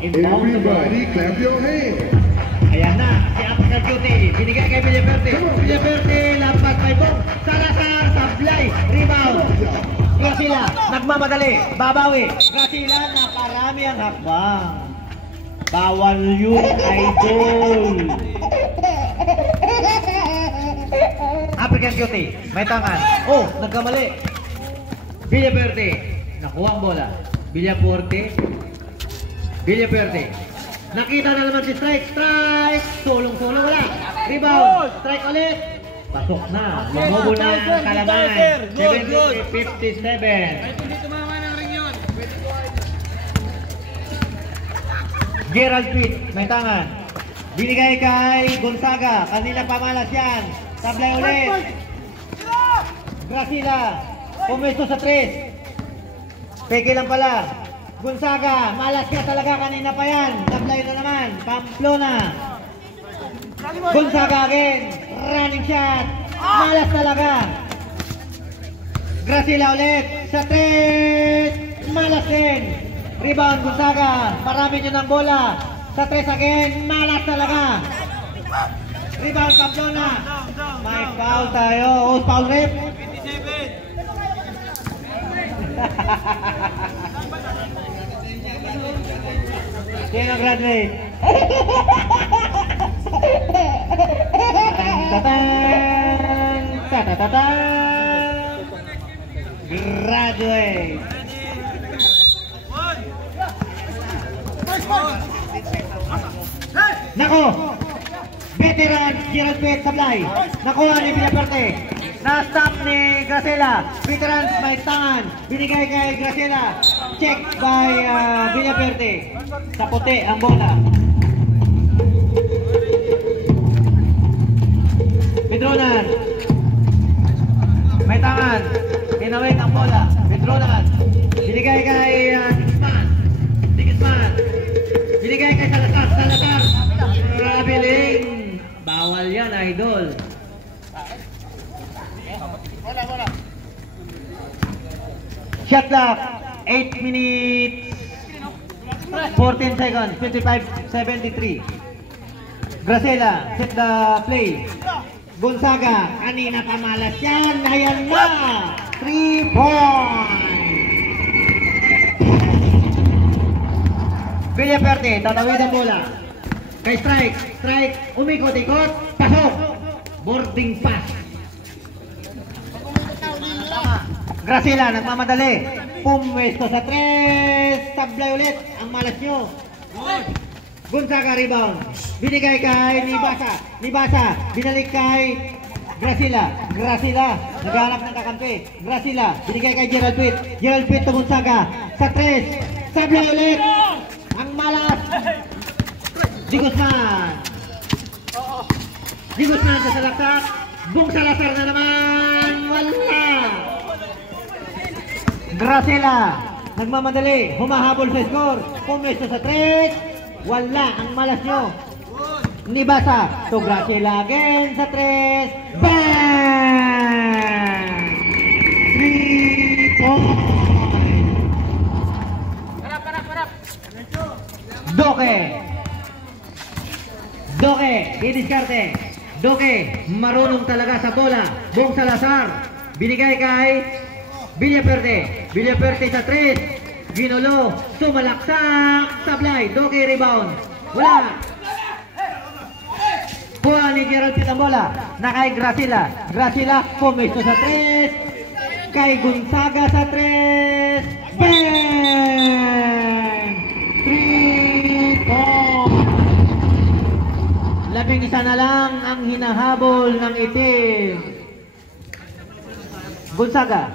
Everybody clap your hands. Ayan na, si Apple Cutie. Binigay kay Villaperte. Villaperte, lampas kay Bong. Salazar, sablay, rebound. Gracila, nagmamadali, babawi. Gracila, nakarami ang hakbang. Bawal yun, idol. African Cutie, may tangan. Oh, nagkamali. Villaperte, nakuha ang bola. Villaperte. Nakita na naman si Strike. Sulong-sulong, wala. Rebound, strike ulit. Pasok na. Mamubo na ang kalaban. 57. Gerald Pitt, may tangan. Binigay kay Gonzaga. Kanina pamalas yan. Sablay ulit. Gracila. Pumesto sa 3. Peke lang pala. Gonzaga. Malas ka talaga. Kanina pa yan. Sablay na naman. Pamplona. Gonzaga again. Running shot. Malas talaga. Gracila ulit. Sa 3. Malas din. Rebound Gonzaga. Marami nyo ng bola. Sa 3 again. Malas talaga. Rebound Pamplona. May foul tayo. Oh, foul rip. 27. Sino graduate? Tatang! Graduate! Nako! Veteran Gerald Pitt sablay. Nakuha ni Villaperte. Na-stop ni Gracila. Veterans may tangan. Binigay kay Gracila. Check by Villaperte. Sa puti ang bola. Pedronan. May tangan. Tinawag ang bola. Pedronan. Binigay kay Digisman. Binigay kay Salazar. Rabiling. Bawal yan, idol. Shot clock. 8 minutes 14 seconds. 55-73. Gracila, set the play. Gonzaga, kanina pamalas yan. Ayan na. 3 points. Villaperte, tatawid ang bola. Kay Strike, umikot-ikot, pasok. Boarding pass. Gracila, nagmamadali. Pumwesto sa 3. Sablay ulit. Ang malas nyo. Gonzaga rebound. Binigay kay Nibasa. Binalik kay Gracila. Naghanap ng kakampi. Gracila. Binigay kay Gerald Pitt to Gonzaga. Sa 3. Sablay ulit. Ang malas. Digusman sa salaksak. Bung Salazar na naman. Wala. Gracila. Nagmamadali. Humahabol sa score. Pumesto sa 3. Wala. Ang malas nyo. Nibasa. To Gracila again sa 3. Bang! 3 points. Doke, didiskarte. Doke, marunong talaga sa bola. Bong Salazar, binigay kay Villaperte sa 3. Ginulo, sumalaksak, sablay. Doke rebound. Wala. Kuha ni Gerald Pitt ang bola. Na kay Gracila, pumesto sa 3. Kay Gonzaga sa 3. Bang! 3 points. 11 na lang ang hinahabol ng itim. Gonzaga.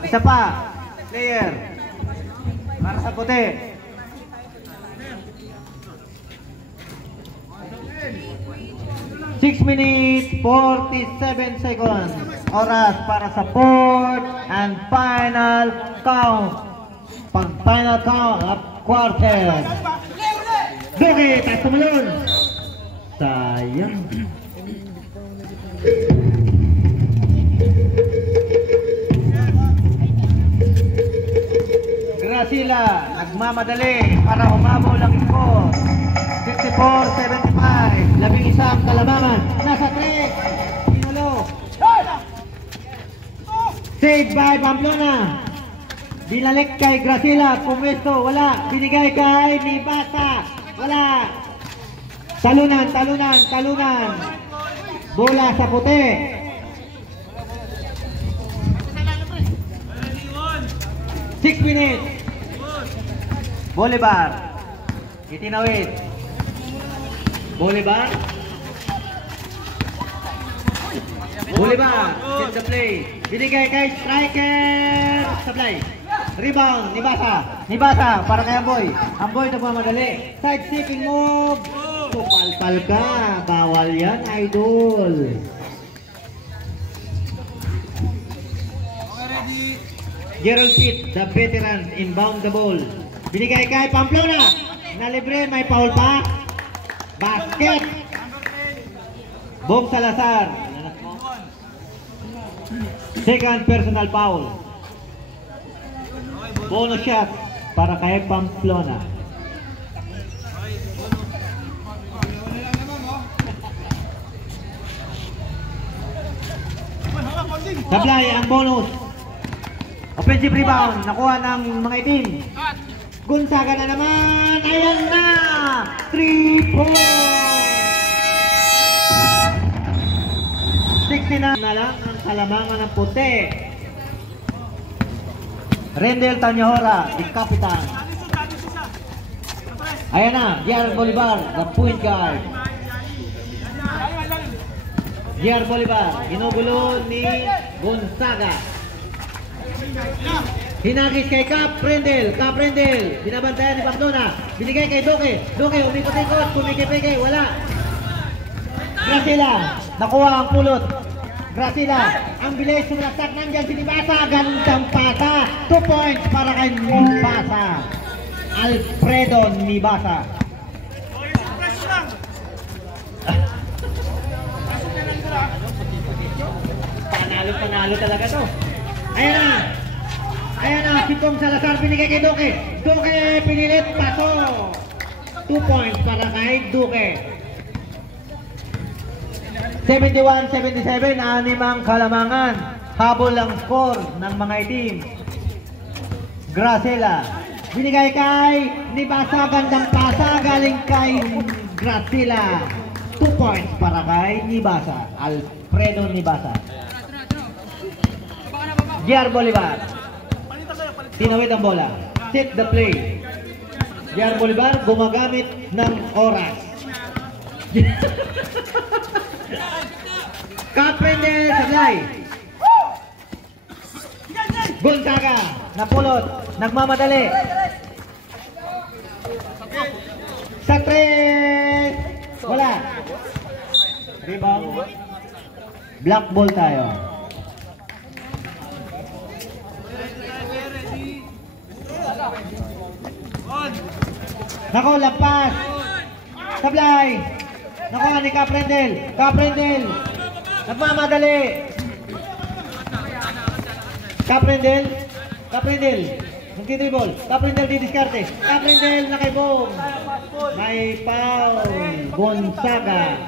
Isa pa. Player. Para sa puti. Six minutes 47 seconds. Oras para sa fourth and final count. Final count of quarter. Doge, taas tumalon. Sayang. Gracila, nagmamadali para umabol ang score. 54-75. Labing isang kalamangan. Nasa 3. Pinulo. Save by Pamplona. Binalik kay Gracila. Pumwesto. Wala. Binigay kay Nibasa. Wala. Talunan. Bola sa puti. 6 minutes. Bolivar. Itinawid. Bolivar. Set the play. Binigay kay striker. Sablay. Rebound. Nibasa. Para kay Amboy. Amboy nagmamadali. Side stepping move. Tupalpal ka. Bawal yan, idol. Gerald Pitt, the veteran, inbound the ball. Binigay kay Pamplona. Nalibre, may foul pa. Basket. Bong Salazar. Second personal foul. Bonus shot para kay Pamplona. Sablay ang bonus. Offensive rebound, nakuha ng mga itim. Gonzaga na naman. Ayan na. 3 points. 69 na lang ang kalamangan ng puti. Rendel Tanyahora, the kapitan. Ayan na, J.R. Bolivar, the point guard. J.R. Bolivar, ginugulo ni Gonzaga. Hinagis kay Cap Rendel, binabantayan ni Pamplona. Binigay kay Doke, umikot-ikot, pumikipike, wala. Gracila, nakuha ang pulot. Gracila, ang bilis sumasak, nandyan si Nibasa, gandang pasa. 2 points para kay Nibasa. Alfredo Nibasa. Panalo talaga to. Ayan na, si Bong Salazar binigay kay Doke. Doke pinilit, paso. 2 points para kay Doke. 71-77, 6 kalamangan. Habol ang score ng mga itim. Gracila. Binigay kay Nibasa, gandang pasa. Galing kay Gracila. 2 points para kay Nibasa. Alfredo Nibasa. J.R. Bolivar. Tinawid ang bola. Set the play. J.R. Bolivar gumagamit ng oras. Kaprendel Sablay. Gonzaga napulot, nagmamadali. Sa 3. Wala. Rebound. Black ball tayo. Nako, lampas. Sablay. Nako, ni Kaprendel. Nagmamadali. Kaprendel. Nagtitribol. Kaprendel didiskarte. Kaprendel na kay Bong. May foul. Gonzaga.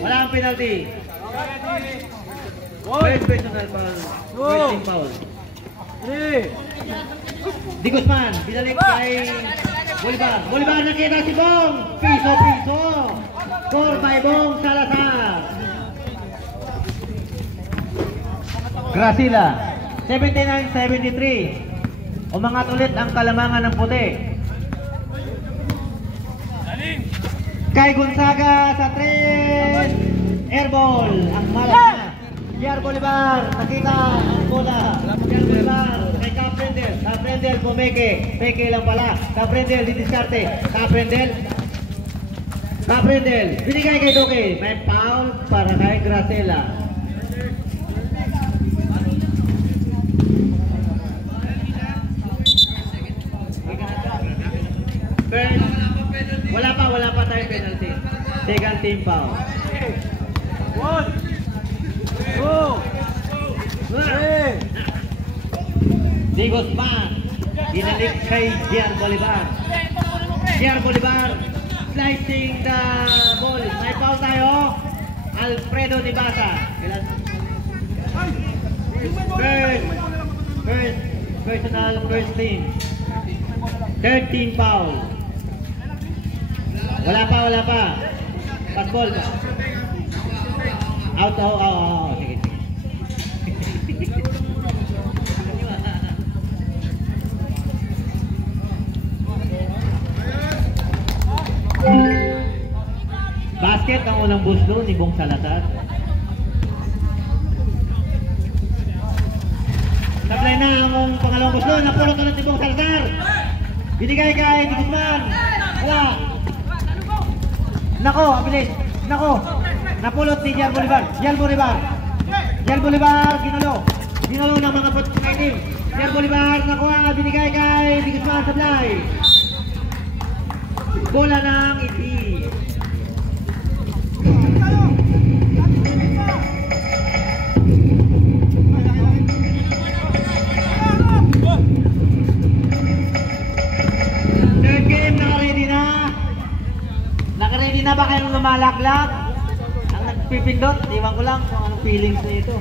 Wala ang penalty. First personal foul. First team foul. Di Guzman, binalik kay Bolivar nakita si Bong. Piso. Score by Bong Salazar. Gracila, 79-73. Umangat ulit ang kalamangan ng puti. Kay Gonzaga sa 3. Airball, ang malas na. J.R. Bolivar, nakita ang bola. J.R. Bolivar, kay Kaprendel, peke lang pala. Kaprendel, didiskarte. Kaprendel, binigay kay Doke. May foul para kay Gracila. Wala pa tayo penalty. Second team foul. 1, 2, 3. Di Guzman. Binalik kay Gian Bolivar. Gian Bolivar slicing the ball. May foul tayo. Alfredo Nibasa. Personal first team. 13 foul. Wala pa. Pass ball ka. Out. Sige. Basket ang unang buslo ni Bong Salazar. Sablay na ang pangalawang buslo. Napulot ulit ni Bong Salazar. Binigay kay Di Guzman. Wala. Nako, abilis. Nako. Napulot ni Gian Bolivar. Gian Bolivar, ginalo ng mga item. Gian Bolivar, nakuha, binigay kay Di Guzman Sablay. Bola ng itim. Third game, naka-ready na ba kayong lumalaglag? Ang nagpipindot, iwan ko lang kung anong feelings na ito.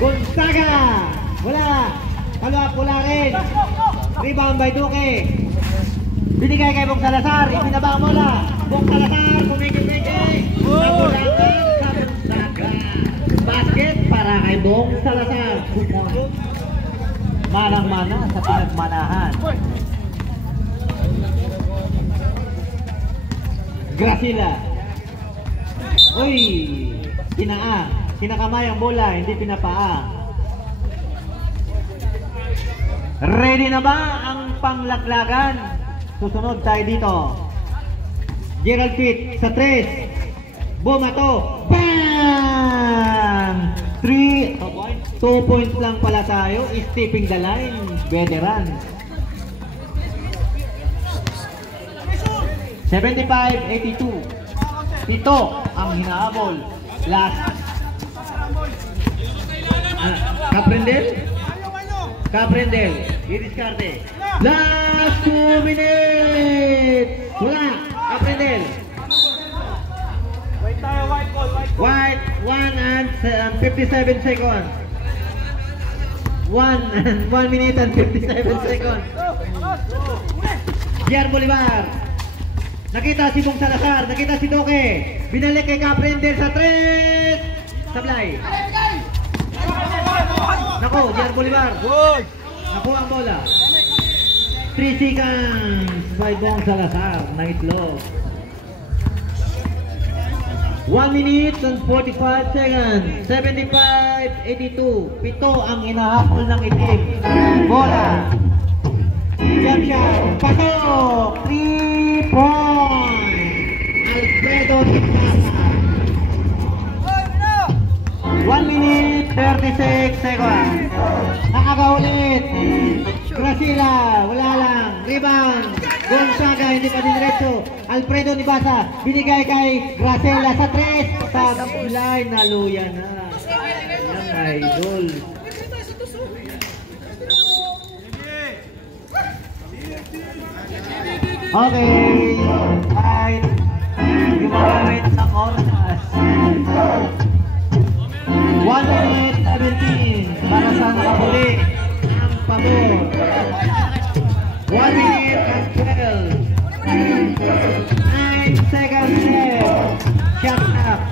Gonzaga, wala. Wala rin. Rebound by Duque. Binigay kay Bong Salazar, ibinaba ang bola. Bong Salazar, kumikipiki. Nakulangan sa Gonzaga. Basket para kay Bong Salazar. Manang-mana sa pinagmanahan. Gracila. Uy, kinakamay ang bola, hindi pinapaa. Ready na ba ang panglaglagan? Susunod tayo dito. Gerald Pitt sa 3. Bumato. Bang! 2 points lang pala tayo. Stepping the line. Veteran. 75-82. Pito ang hinahabol. Last. Caprendel. Idiskarte. Last 2 minutes. Wala. Caprendel. White 1 and 57 seconds. 1 minute and 57 seconds. Gian Bolivar. Nakita si Bong Salazar, nakita si Duque. Binalik kay Caprendel sa 3. Sablay. Nako, Gian Bolivar. Nakuha ang bola. 3 seconds by Bong Salazar na itlog. 1 minute and 45 seconds. 75-82. Pito ang inahabol ng itim. Bola. Jump shot. Pasok. 3 points. Alfredo Nibasa. 1 minute 36 seconds. Nakakaulit. Gracila. Wala lang. Rebound. Gonzaga, hindi pa din diretso. Alfredo Nibasa, binigay kay Gracila sa 3. Sablay, naluya na. Ang idol. Okay. Right. Gumagamit ng oras. 1 minute 17 para sa nakahuli ang pabor. 1 minute and 12. 9 seconds left. Shot up.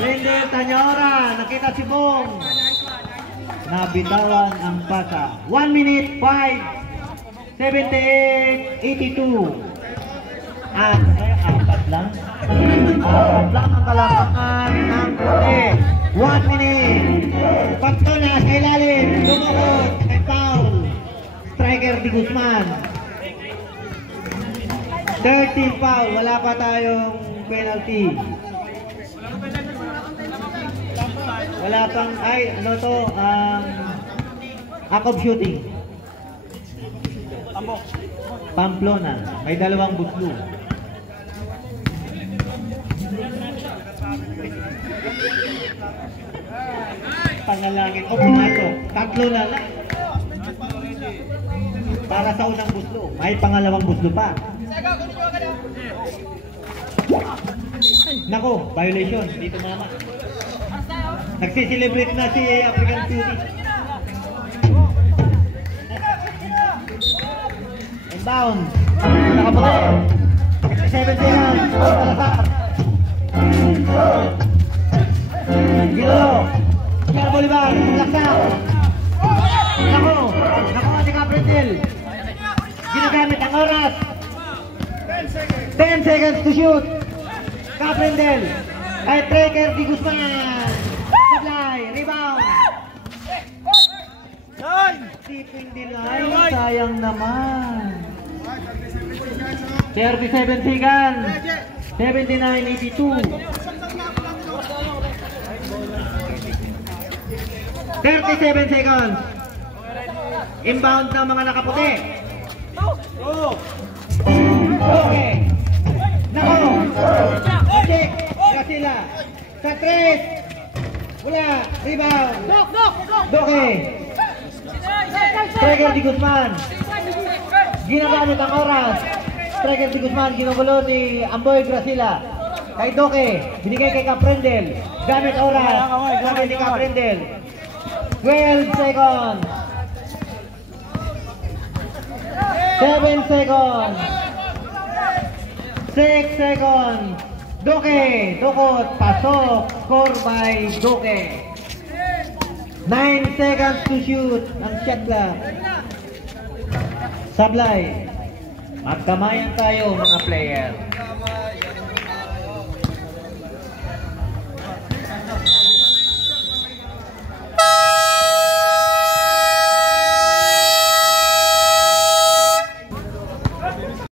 Render Tanyora. Nakita si Bong. Nabitawan ang pasa. 1 minute 5. 78-82. At apat lang. Apat lang ang kalamangan ng puti. 1 minute. Pagto na sa ilalim. Lumukot. May foul. Striker Di Guzman. 13 foul. Wala pa tayong penalty. Wala pang, ano to, act of shooting. Pamplona. May 2 buslo. panalangin. O pumasok. Tatlo na lang. Para sa unang buslo. May pangalawang buslo pa. Nako, violation. Dito mama. Nagsiselebrate na si African Beauty. Inbound. Nakapula. 7 seconds. Salazar. Gilo. Pierre Bolivar. Laksak. Nako. Nako si Caprendel. Ginagamit ang oras. 10 seconds to shoot. Caprendel. Ay Traeger Di Guzman. Sablay. Rebound. Tipping delay. Sayang naman. 37 seconds. 79-82. 37 seconds. Inbound ng mga nakaputi. Okay. Nako. Check. Gracila. Sa 3. Wala. Rebound. Doke. Traeger Di Guzman. Ginagamit ang oras. Traeger Di Guzman. Ginugulo ni Amboy Gracila. Kay Doke. Binigay kay Caprendel. Gamit oras. Gamit ni Caprendel. 12 seconds. 7 seconds. 6 seconds. Doke. Dukot. Pasok. Score by Doke. 9 seconds to shoot ang shot clock. Sablay. Magkamayan tayo mga player.